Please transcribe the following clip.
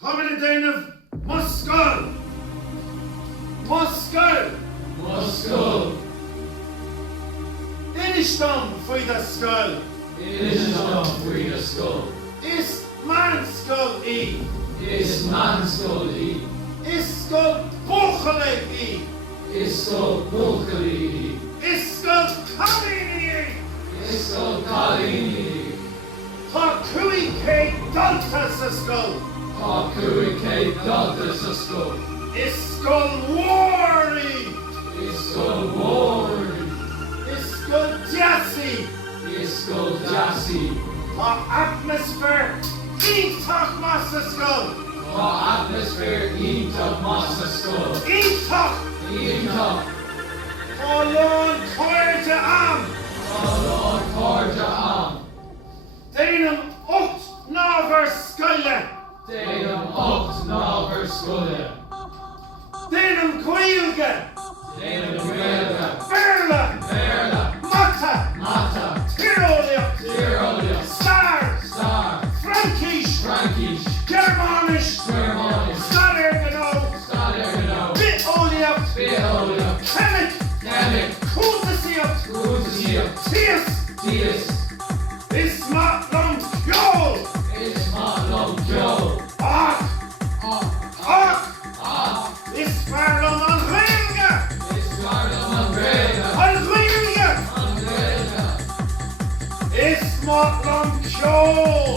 Coming in of Scoil. Scoil. Scoil. Inishdom fwy da Scoil. Inishdom fwy da Scoil. Is man Scoil I. Is man Scoil I. Is Scoil Buchele I. Is Scoil Buchele I. Is Scoil Colini I. Is Scoil Colini I. Tá cui cé dalta sa Scoil. Tá cui cé dalta sa Scoil. Is Scoil War I. Is Scoil War I. Is Scoil Jassy. Is Scoil Jassy. Tá atmosphere ítach mas sa Scoil. Tá atmosphere ítach mas sa Scoil. Ítach. Ítach. Tá lán cóirde am. Tá lán cóirde am. Déanam 8 nábhar Scoile. Déanam 8 nábhar Scoile. Déanam Gaeilge. Déanam Gaeilge. Béarla. Béarla. Mata. Mata. Tíreolaíocht. Tíreolaíocht. Star. Star. Frankish. Frankish. Germanish. Germanish. Staderganó. Staderganó. Bitheolaíocht. Bitheolaíocht. Chemic. Chemic. Cútasíocht. Cútasíocht. Tíos. Tíos. Is matlum ceol. Is matlum ceol. Ach. Ach. Ach. Is fearlum an Gaeilge. Is fearlum an Gaeilge. An Gaeilge. An Gaeilge. Is matlum ceol.